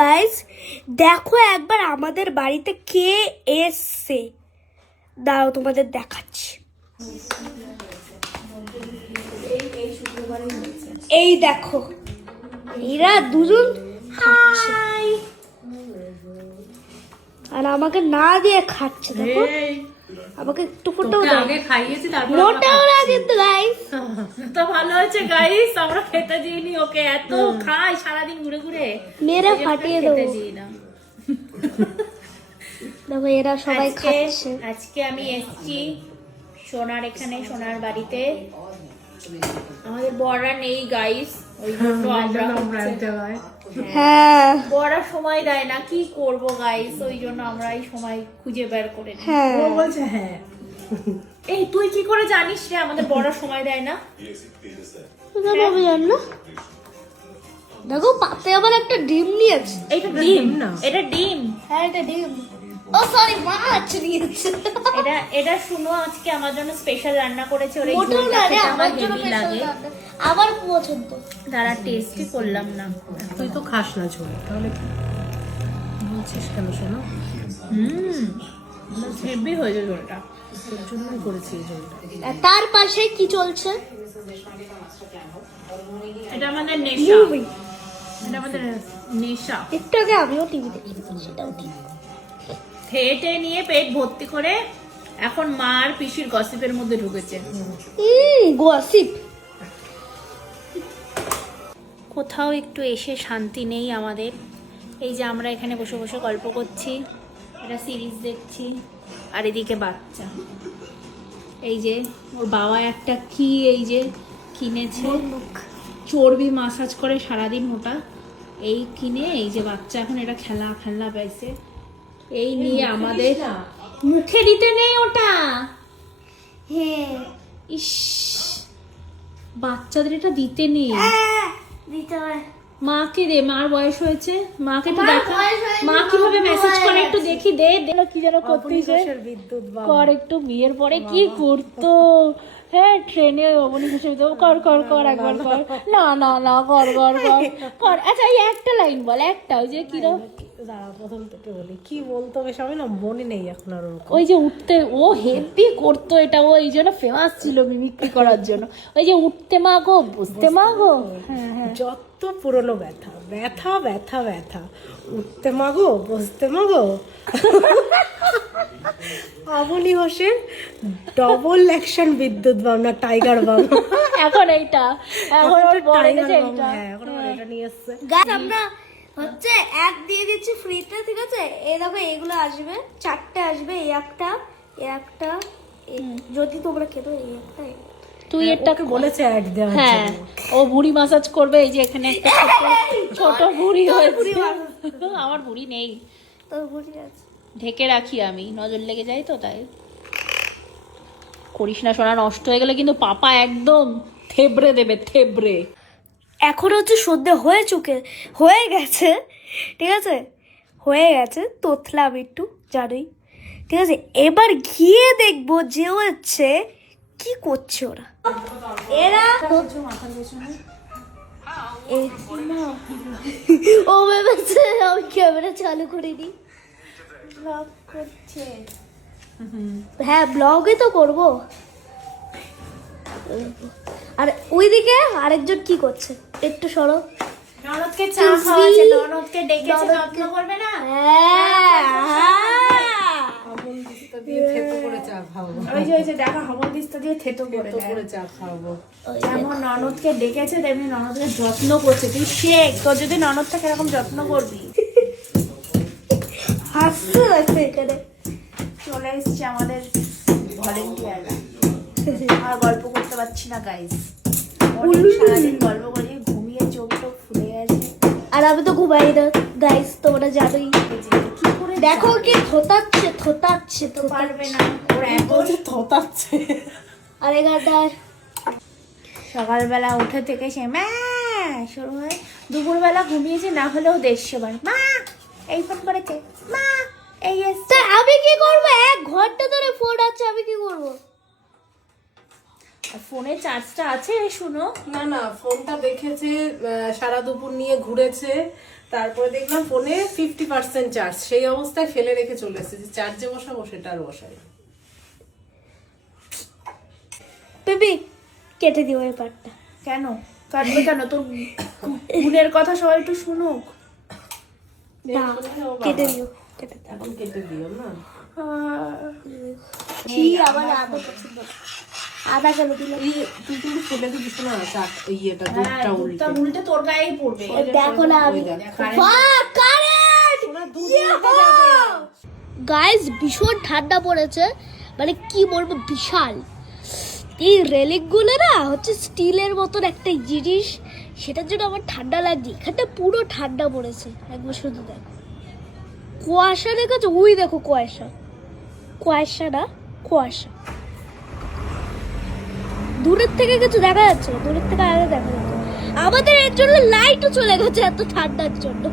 Guys দেখো একবার আমাদের বাড়িতে কে এসছে, দাঁড়াও তোমাদের দেখাচ্ছি। এই দেখো এরা দুজন হাই, আর আমাকে না দিয়ে খাচ্ছে। দেখো আমাকে একটু ফটো আগে খাইয়েছি তারপর মোটাও না কিন্তু গাইস। তো ভালো হয়েছে গাইস, আমরা খেতে দিইনি ওকে, এত খাই সারাদিন ঘুরে ঘুরে মেরে ফাটিয়ে দেবো। খেতে দিই না। দেখো এরা সবাই খাচ্ছে। আজকে আমি এসেছি সোনার এখানে, সোনার বাড়িতে। আমাদের বড়রা নেই গাইস, ওই জন্য আমরা হ্যাঁ বড়রা সময় দেয় না, কি করব গাইস, ওই জন্য আমরা এই সময় খুঁজে বের করে নিই। হ্যাঁ ও বলছে হ্যাঁ। এই তুই কি করে জানিস রে আমাদের বড়রা সময় দেয় না? ভাবে জানো না? দেখো পাতে আবার একটা ডিম নিয়েছে। এটা ডিম না, এটা ডিম। হ্যাঁ এটা ডিম। ও সরি মাছ নিয়েছে। এটা শুনো আজকে আমার জন্য স্পেশাল রান্না করেছে। ওর এই মোটেও ঝোলটা না রে, খেতে আমার আমার জন্য হেভি special লাগে। রান্না। আবার পছন্দ। তারা টেস্টই করলাম না। তুই তো খাস না ঝোল, তাহলে কি বলছিস কেন শোনো? হেভি হয়েছে ঝোলটা, তোর জন্যই করেছি এই ঝোলটা। আর তার পাশে কি চলছে? এটা আমাদের নেশা, এটা আমাদের নেশা। একটু আগে আমিও টিভি দেখি, সেটাও ঠিক। খেটে নিয়ে পেট ভর্তি করে এখন মা আর পিসির গসিপের মধ্যে ঢুকেছে। গসিপ। কোথাও একটু এসে শান্তি নেই আমাদের। এই যে আমরা এখানে বসে বসে গল্প করছি, এটা সিরিজ দেখছি, আর এদিকে বাচ্চা। এই যে ওর বাবা একটা কি এই যে কিনেছে, চর্বি মাসাজ করে সারাদিন ওটা, এই কিনে এই যে বাচ্চা এখন এটা খেলনা পাইছে, এই নিয়ে আমাদের মুখে দিতে নেই ওটা। হ্যাঁ ইস, বাচ্চাদের এটা দিতে নেই। দিতে হয়। মাকে দে, মার বয়স হয়েছে, মাকে তো মার দেখা, বয়স হয়নি, মা কিভাবে আমার মেসেজ করে বয়স। একটু দেখি, দে কি যেন করতেছে, অবনীশের বিদ্যুৎ বাবা। কর একটু, বিয়ের পরে কি করতো। হ্যাঁ ট্রেনে অবনী ঘুষে দিত, কর একবার কর, না কর। আচ্ছা এই একটা লাইন বল, একটা ওই যে কিরম, দাঁড়া প্রথম থেকে বলি কি বলতো, বেশ আমি না মনে নেই এখন আর ওরকম। ওই যে উঠতে ও হেভি করতো এটা, ও এই জন্য ফেমাস ছিল মিমিক্রি করার জন্য। ওই যে উঠতে মা গো বুঝতে মা গো, হ্যাঁ যত পুরনো ব্যথা ব্যথা ব্যথা ব্যথা, উঠতে মাগো বসতে মাগো। অবনী হোসেন ডবল অ্যাকশন বিদ্যুৎ বাম না টাইগার বাম। এখন এইটা, এখন ওর বড় এনেছে এইটা। হ্যাঁ এখন আমার এটা নিয়ে এসছে। গাইস আমরা হচ্ছে এক দিয়ে দিচ্ছি ফ্রিতে, ঠিক আছে? এই দেখো এগুলো আসবে, 4টে আসবে, এই একটা, যদি তোমরা খেতো এই একটা। তুই এটা ওকে বলেছে অ্যাড দেওয়ার হ্যাঁ, জন্য। ও ভুড়ি মাসাজ করবে। এই যে এখানে একটা ছোট ভুড়ি হয়েছে, আমার ভুড়ি নেই, তোর বুঝি আছে। ঢেকে রাখি আমি, নজর লেগে যায় তো তাই। করিস না সোনা, নষ্ট হয়ে গেলে কিন্তু পাপা একদম থেবড়ে দেবে, থেবড়ে। এখন হচ্ছে সন্ধে হয়ে গেছে, ঠিক আছে? হয়ে গেছে, তোতলাম একটু জানোই, ঠিক আছে? এবার গিয়ে দেখবো যে হচ্ছে কি করছে ওরা। এরা ও ভেবেছে আমি ক্যামেরা চালু করে দিই, ব্লগ করছে। হ্যাঁ ব্লগই তো করবো। আর ওইদিকে আরেকজন কি করছে, একটু সরো। ননদকে চা খাওয়াচ্ছে, ননদকে ডেকেছে, যত্ন করবে না? দিয়ে থেতো করে চা খাওয়াবো, ওই যে দেখা হমদিস্তা দিয়ে থেতো করে থেতো দেয়। করে চা খাওয়াবো। যেমন ননদকে ডেকেছে তেমনি ননদকে যত্ন করছে। তুই শেখ, তোর যদি ননদ থাকে এরকম যত্ন করবি। হাসতে লাগছে এখানে। চলে এসছে আমাদের ভলেন্টিয়াররা, আর গল্প করতে পারছি না গাইস, সারাদিন গল্প করে ঘুমিয়ে চোখ টোক ফুলে গেছে। আর আমি তো ঘুমাই না গাইস, তোমরা জানোই। কি করে দেখো কি থোতাচ্ছে তো পারবে না, ওর এখন বলছে থোতাচ্ছে। আর এগারটায় সকালবেলা উঠে থেকে সে মা শুরু হয়, দুপুরবেলা ঘুমিয়েছে না হলেও 150 বার মা এই ফোন করেছে, মা এই এসছে। তা আমি কি করবো? 1 ঘন্টা ধরে ফোন আছে, আমি কি করবো? ফোনে চার্জটা আছে শুনো। না ফোনটা দেখেছে, সারা দুপুর নিয়ে ঘুরেছে, তারপরে দেখলাম ফোনে 50% চার্জ, সেই অবস্থায় ফেলে রেখে চলে এসেছি। চার্জে বসাবো সেটা আর বসাই। বেবি কেটে দিও এই পার্টটা। কেন কাটবে কেন? তোর গুণের কথা সবাই একটু শুনুক। না কেটে দিও, কেটে দাও। এখন কেটে দিও না। কি আবার আদা পছন্দ না। আদা কেন দিলে? তুই কিন্তু ফেলে দিবি না, ইয়েটা দুধটা উল্টে। উল্টে তোর গায়েই পড়বে। দেখো না আমি গাইস ভীষণ ঠান্ডা পড়েছে, মানে কি বলবো বিশাল। এই রেলিংগুলো না হচ্ছে স্টিলের মতন একটা জিনিস, সেটার জন্য আমার ঠান্ডা লাগছে। এখানটা পুরো ঠান্ডা পড়েছে একবার শুধু দেখো। কুয়াশা দেখেছো? ওই দেখো কুয়াশা, কুয়াশা না কুয়াশা। দূরের থেকে কিছু দেখা যাচ্ছে না, দূরের থেকে আগে দেখা যাচ্ছে। আমাদের এর জন্য লাইটও চলে গেছে এত ঠান্ডার জন্য।